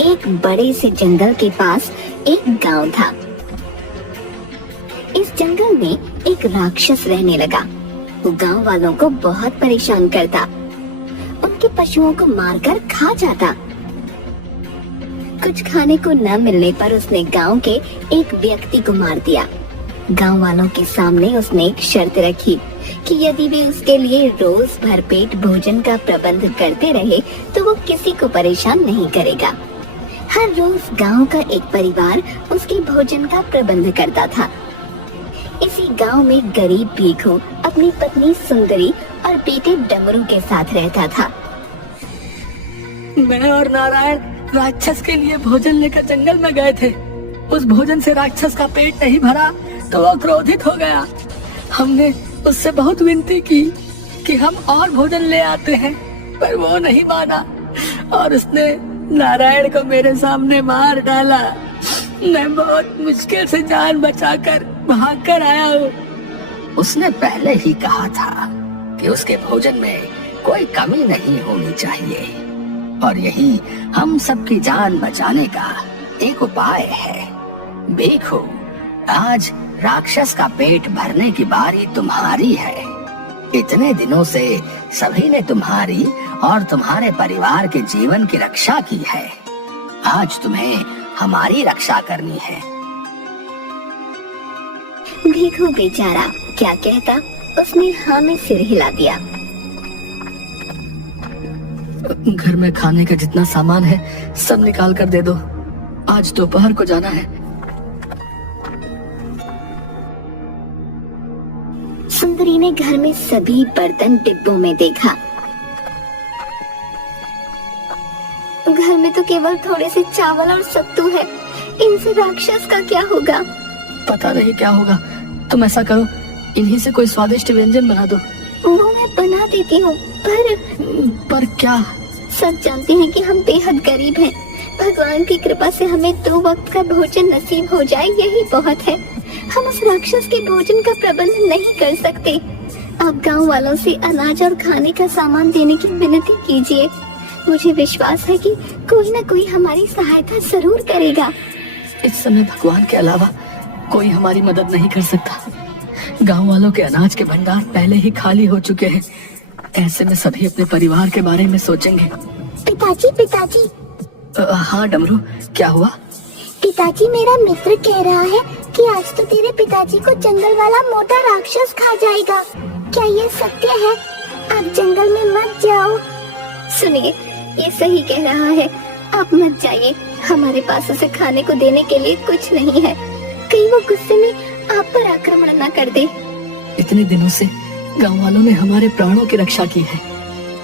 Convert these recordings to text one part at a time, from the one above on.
एक बड़े से जंगल के पास एक गांव था। इस जंगल में एक राक्षस रहने लगा। वो गांव वालों को बहुत परेशान करता, उनके पशुओं को मारकर खा जाता। कुछ खाने को न मिलने पर उसने गांव के एक व्यक्ति को मार दिया। गांव वालों के सामने उसने एक शर्त रखी कि यदि वे उसके लिए रोज भरपेट भोजन का प्रबंध करते रहे तो वो किसी को परेशान नहीं करेगा। हर रोज गांव का एक परिवार उसके भोजन का प्रबंध करता था। इसी गांव में गरीब भीखू अपनी पत्नी सुंदरी और बेटे डमरू के साथ रहता था। मैं और नारायण राक्षस के लिए भोजन लेकर जंगल में गए थे। उस भोजन से राक्षस का पेट नहीं भरा तो वो क्रोधित हो गया। हमने उससे बहुत विनती की कि हम और भोजन ले आते हैं, पर वो नहीं माना और उसने नारायण को मेरे सामने मार डाला। मैं बहुत मुश्किल से जान बचाकर भाग कर आया हूँ। उसने पहले ही कहा था कि उसके भोजन में कोई कमी नहीं होनी चाहिए और यही हम सबकी जान बचाने का एक उपाय है। देखो, आज राक्षस का पेट भरने की बारी तुम्हारी है। इतने दिनों से सभी ने तुम्हारी और तुम्हारे परिवार के जीवन की रक्षा की है। आज तुम्हें हमारी रक्षा करनी है। भीखू बेचारा क्या कहता, उसने हाँ में सिर हिला दिया। घर में खाने का जितना सामान है सब निकाल कर दे दो। आज दोपहर को जाना है। सुंदरी ने घर में सभी बर्तन डिब्बों में देखा। घर में तो केवल थोड़े से चावल और सत्तू है। इनसे राक्षस का क्या होगा? पता नहीं क्या होगा। तुम ऐसा करो, इन्हीं से कोई स्वादिष्ट व्यंजन बना दो। वो मैं बना देती हूँ, पर क्या? सब जानते हैं कि हम बेहद गरीब हैं। भगवान की कृपा से हमें 2 वक्त का भोजन नसीब हो जाए, यही बहुत है। हम उस राक्षस के भोजन का प्रबंध नहीं कर सकते। आप गांव वालों से अनाज और खाने का सामान देने की विनती कीजिए। मुझे विश्वास है कि कोई न कोई हमारी सहायता जरूर करेगा। इस समय भगवान के अलावा कोई हमारी मदद नहीं कर सकता। गांव वालों के अनाज के भंडार पहले ही खाली हो चुके हैं। ऐसे में सभी अपने परिवार के बारे में सोचेंगे। पिताजी। हाँ डमरू, क्या हुआ? पिताजी, मेरा मित्र कह रहा है कि आज तो तेरे पिताजी को जंगल वाला मोटा राक्षस खा जाएगा। क्या ये सत्य है? आप जंगल में मत जाओ। सुनिए, ये सही कह रहा है। आप मत जाइए। हमारे पास उसे खाने को देने के लिए कुछ नहीं है। कहीं वो गुस्से में आप पर आक्रमण न कर दे। इतने दिनों से गांव वालों ने हमारे प्राणों की रक्षा की है।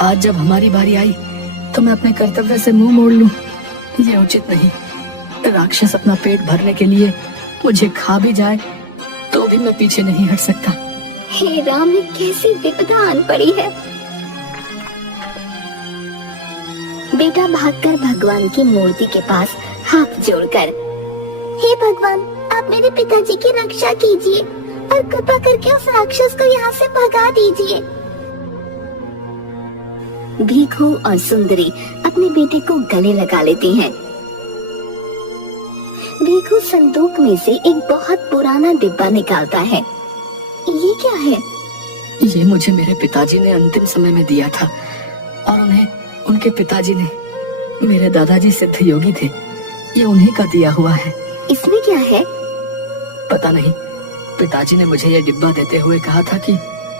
आज जब हमारी बारी आई तो मैं अपने कर्तव्य से मुंह मोड़ लूं, ये उचित नहीं। राक्षस अपना पेट भरने के लिए मुझे खा भी जाए तो भी मैं पीछे नहीं हट सकता। हे राम, कैसी विपदा आन पड़ी है। बेटा भागकर भगवान की मूर्ति के पास हाथ जोड़कर, हे भगवान, आप मेरे पिताजी की रक्षा कीजिए और कृपा करके उस राक्षस को यहाँ से भगा दीजिए। भीखू और सुंदरी अपने बेटे को गले लगा लेती हैं। भीखू संदूक में से एक बहुत पुराना डिब्बा निकालता है। ये क्या है? ये मुझे मेरे पिताजी ने अंतिम समय में दिया था और उन्हें उनके पिताजी ने, मेरे दादाजी सिद्ध योगी थे, ये उन्हीं का दिया हुआ है। इसमें क्या है? पता नहीं। पिताजी ने मुझे ये डिब्बा देते हुए कहा था कि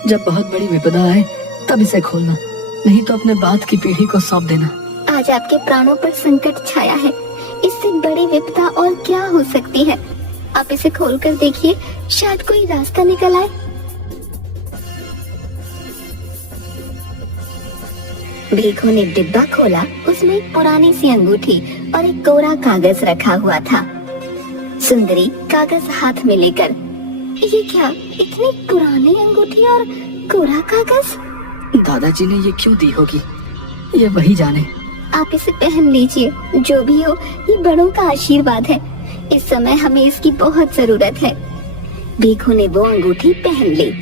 जब बहुत बड़ी विपदा आए तब इसे खोलना, नहीं तो अपने बाद की पीढ़ी को सौंप देना। आज आपके प्राणों पर संकट छाया है। इससे बड़ी विपदा और क्या हो सकती है? आप इसे खोलकर देखिए, शायद कोई रास्ता निकल आए। भीखू ने डिब्बा खोला। उसमें एक पुरानी सी अंगूठी और एक कोरा कागज रखा हुआ था। सुंदरी कागज हाथ में लेकर, ये क्या, इतनी पुरानी अंगूठी और कोरा कागज? दादाजी ने ये क्यों दी होगी, ये वही जाने। आप इसे पहन लीजिए। जो भी हो, ये बड़ों का आशीर्वाद है। इस समय हमें इसकी बहुत जरूरत है। भीखू ने वो अंगूठी पहन ली।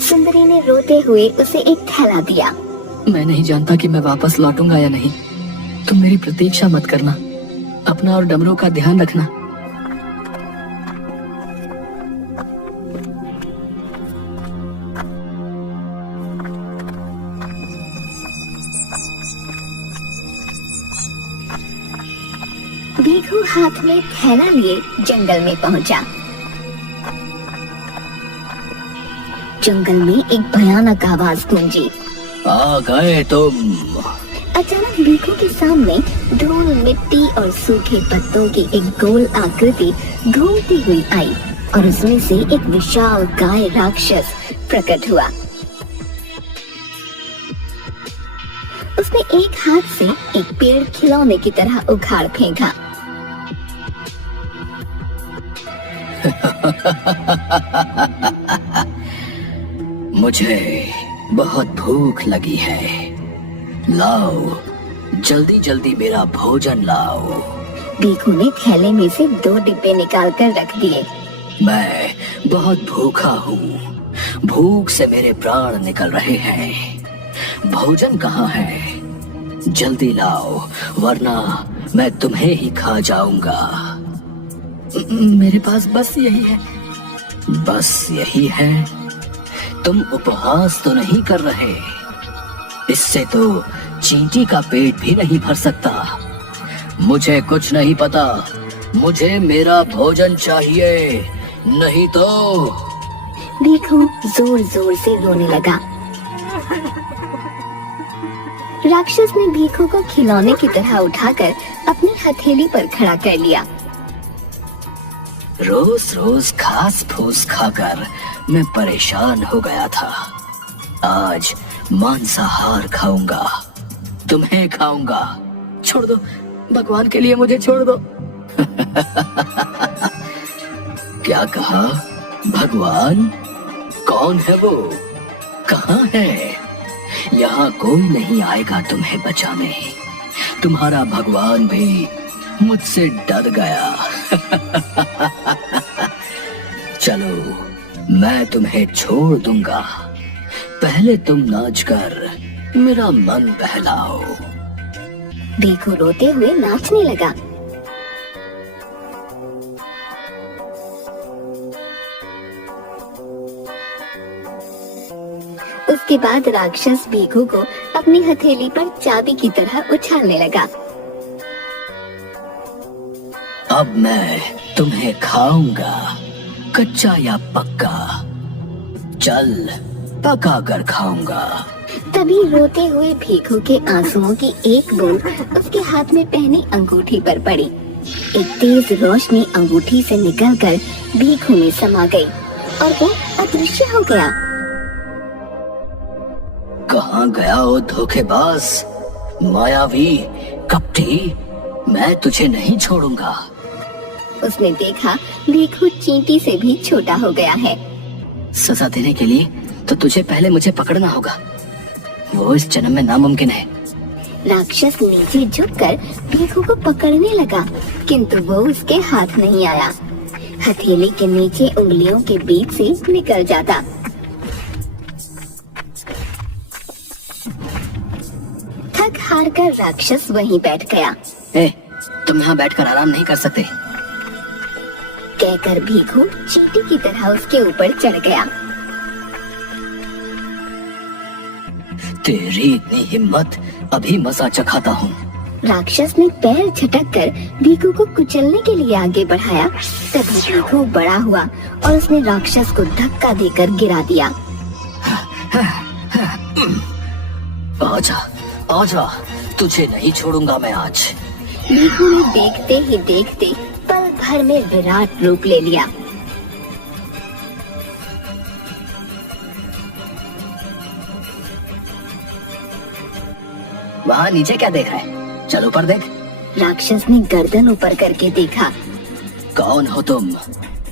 सुंदरी ने रोते हुए उसे एक थैला दिया। मैं नहीं जानता कि मैं वापस लौटूंगा या नहीं। तुम मेरी प्रतीक्षा मत करना, अपना और डमरू का ध्यान रखना। भीखू हाथ में थैला लिए जंगल में पहुंचा। जंगल में एक भयानक आवाज गूंजी। आ गए तुम। अचानक भीखू के सामने धूल, मिट्टी और सूखे पत्तों की एक गोल आकृति घूमती हुई आई और उसमें से एक विशाल गाय राक्षस प्रकट हुआ। उसने एक हाथ से एक पेड़ खिलौने की तरह उखाड़ फेंका। मुझे बहुत भूख लगी है, लाओ जल्दी जल्दी मेरा भोजन लाओ। भीखू ने थैले में से 2 डिब्बे निकाल कर रख दिए। मैं बहुत भूखा हूँ, भूख से मेरे प्राण निकल रहे हैं। भोजन कहाँ है? जल्दी लाओ वरना मैं तुम्हें ही खा जाऊंगा। मेरे पास बस यही है। बस यही है? तुम उपवास तो नहीं कर रहे? इससे तो चींटी का पेट भी नहीं भर सकता। मुझे कुछ नहीं पता, मुझे मेरा भोजन चाहिए, नहीं तो। भीखू जोर जोर से रोने लगा। राक्षस ने भीखू को खिलौने की तरह उठाकर अपनी हथेली पर खड़ा कर लिया। रोज रोज घास फूस खाकर मैं परेशान हो गया था। आज मांसाहार खाऊंगा, तुम्हें खाऊंगा। छोड़ दो, भगवान के लिए मुझे छोड़ दो। क्या कहा? भगवान? कौन है वो? कहाँ है? यहाँ कोई नहीं आएगा तुम्हें बचाने। तुम्हारा भगवान भी मुझसे डर गया। चलो मैं तुम्हें छोड़ दूंगा, पहले तुम नाचकर मेरा मन बहलाओ। भीखू रोते हुए नाचने लगा। उसके बाद राक्षस भीखू को अपनी हथेली पर चाबी की तरह उछालने लगा। अब मैं तुम्हें खाऊंगा, कच्चा या पक्का। चल पका कर खाऊंगा। तभी रोते हुए भीखू के आंसुओं की एक बूंद उसके हाथ में पहनी अंगूठी पर पड़ी। एक तेज रोशनी अंगूठी से निकलकर भीखू में समा गई और वो अदृश्य हो गया। कहाँ गया ओ धोखेबाज, मायावी, कपटी? मैं तुझे नहीं छोड़ूंगा। उसने देखा भीखू चींटी से भी छोटा हो गया है। सजा देने के लिए तो तुझे पहले मुझे पकड़ना होगा, वो इस जन्म में नामुमकिन है। राक्षस नीचे झुककर भीखू को पकड़ने लगा, किंतु वो उसके हाथ नहीं आया। हथेली के नीचे उंगलियों के बीच से निकल जाता। थक हार कर राक्षस वहीं बैठ गया। तुम यहाँ बैठकर आराम नहीं कर सकते। कहकर भीखू चींटी की तरह उसके ऊपर चढ़ गया। तेरी इतनी हिम्मत, अभी मजा चखाता हूँ। राक्षस ने पैर झटक कर भीखू को कुचलने के लिए आगे बढ़ाया। तभी भीखू बड़ा हुआ और उसने राक्षस को धक्का देकर गिरा दिया। आजा, आजा, तुझे नहीं छोड़ूंगा मैं आज। भीखू ने देखते ही देखते पल भर में विराट रूप ले लिया। वहाँ नीचे क्या देख रहा है? चल ऊपर देख। राक्षस ने गर्दन ऊपर करके देखा। कौन हो तुम?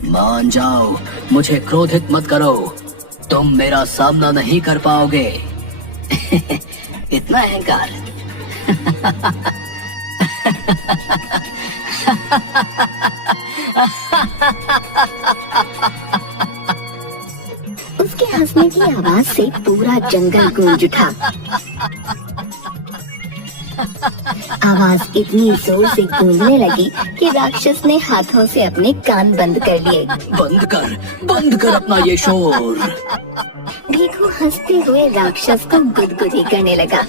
मान जाओ, मुझे क्रोधित मत करो, तुम मेरा सामना नहीं कर पाओगे। इतना अहंकार। उसके हंसने की आवाज से पूरा जंगल गूंज उठा। आवाज इतनी जोर से गूंजने लगी कि राक्षस ने हाथों से अपने कान बंद कर लिए। बंद कर अपना ये शोर। भीखू हंसते हुए राक्षस को गुदगुदी करने लगा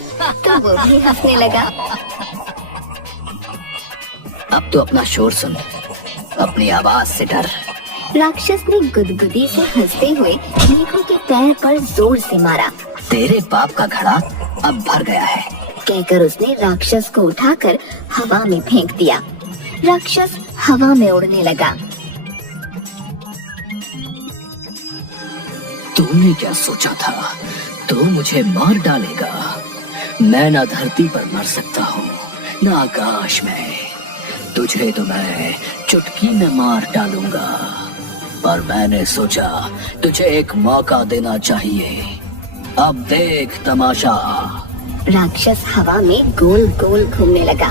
तो वो भी हंसने लगा। अब तो अपना शोर सुन, अपनी आवाज से डर। राक्षस ने गुदगुदी से हंसते हुए भीखू के पैर पर जोर से मारा। तेरे पाप का घड़ा अब भर गया है, कहकर उसने राक्षस को उठाकर हवा में फेंक दिया। राक्षस हवा में उड़ने लगा। तूने क्या सोचा था, तू मुझे मार डालेगा? मैं ना धरती पर मर सकता हूँ ना आकाश में। तुझे तो मैं चुटकी में मार डालूंगा, पर मैंने सोचा तुझे एक मौका देना चाहिए। अब देख तमाशा। राक्षस हवा में गोल गोल घूमने लगा।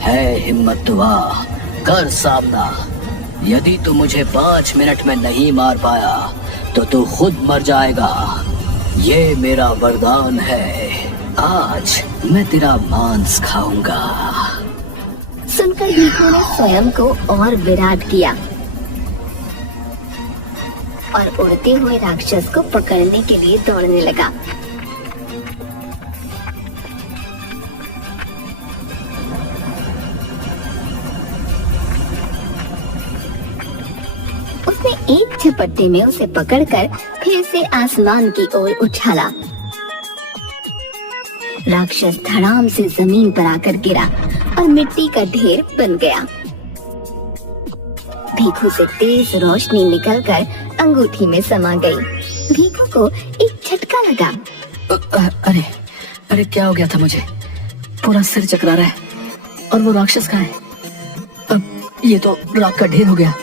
है हिम्मत तो आ, कर सामना। यदि तू मुझे 5 मिनट में नहीं मार पाया तो तू खुद मर जाएगा। ये मेरा वरदान है, आज मैं तेरा मांस खाऊंगा। सुनकर भीखू ने स्वयं को और विराट किया और उड़ते हुए राक्षस को पकड़ने के लिए दौड़ने लगा। उसने एक झपट्टे में उसे पकड़कर फिर से आसमान की ओर उछाला। राक्षस धड़ाम से जमीन पर आकर गिरा और मिट्टी का ढेर बन गया। भीखू से तेज रोशनी निकलकर अंगूठी में समा गई। भीखू को एक झटका लगा। अरे अरे क्या हो गया था मुझे? पूरा सिर चकरा रहा है। और वो राक्षस कहाँ है? अब ये तो राख का ढेर हो गया।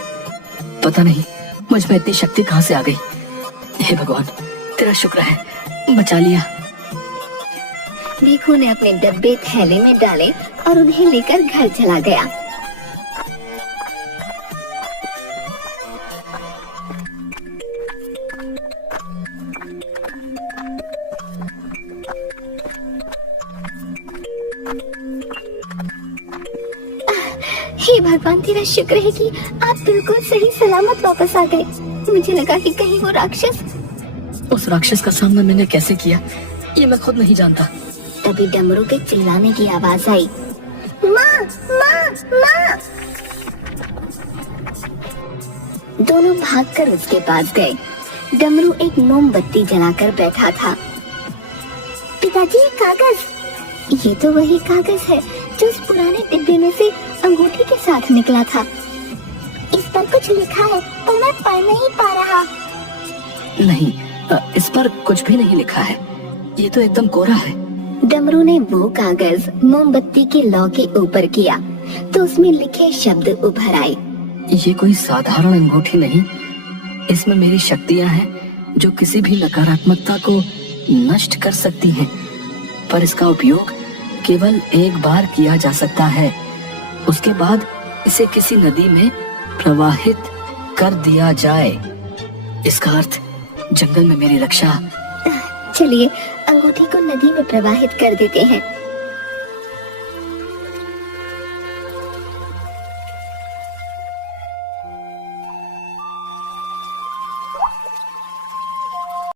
पता नहीं मुझ में इतनी शक्ति कहाँ से आ गई। हे भगवान, तेरा शुक्र है, बचा लिया। भीखू ने अपने डब्बे थैले में डाले और उन्हें लेकर घर चला गया। हे भगवान, तेरा शुक्र है कि आप बिल्कुल सही सलामत वापस आ गए। मुझे लगा कि कहीं वो राक्षस। उस राक्षस का सामना मैंने कैसे किया ये मैं खुद नहीं जानता। तभी डमरू के चिल्लाने की आवाज आई। माँ, माँ, माँ। दोनों भागकर उसके पास गए। डमरू एक मोमबत्ती जलाकर बैठा था। पिताजी, कागज। ये तो वही कागज है जो उस पुराने डिब्बे में से अंगूठी के साथ निकला था। इस पर कुछ लिखा है पर मैं पढ़ नहीं पा रहा। नहीं, इस पर कुछ भी नहीं लिखा है। ये तो एकदम कोरा है। डमरू ने वो कागज मोमबत्ती के लौ के ऊपर किया तो उसमें लिखे शब्द उभर आए। ये कोई साधारण अंगूठी नहीं, इसमें मेरी शक्तियां हैं जो किसी भी नकारात्मकता को नष्ट कर सकती हैं। पर इसका उपयोग केवल एक बार किया जा सकता है। उसके बाद इसे किसी नदी में प्रवाहित कर दिया जाए। इसका अर्थ जंगल में मेरी रक्षा। चलिए अंगूठी को नदी में प्रवाहित कर देते हैं।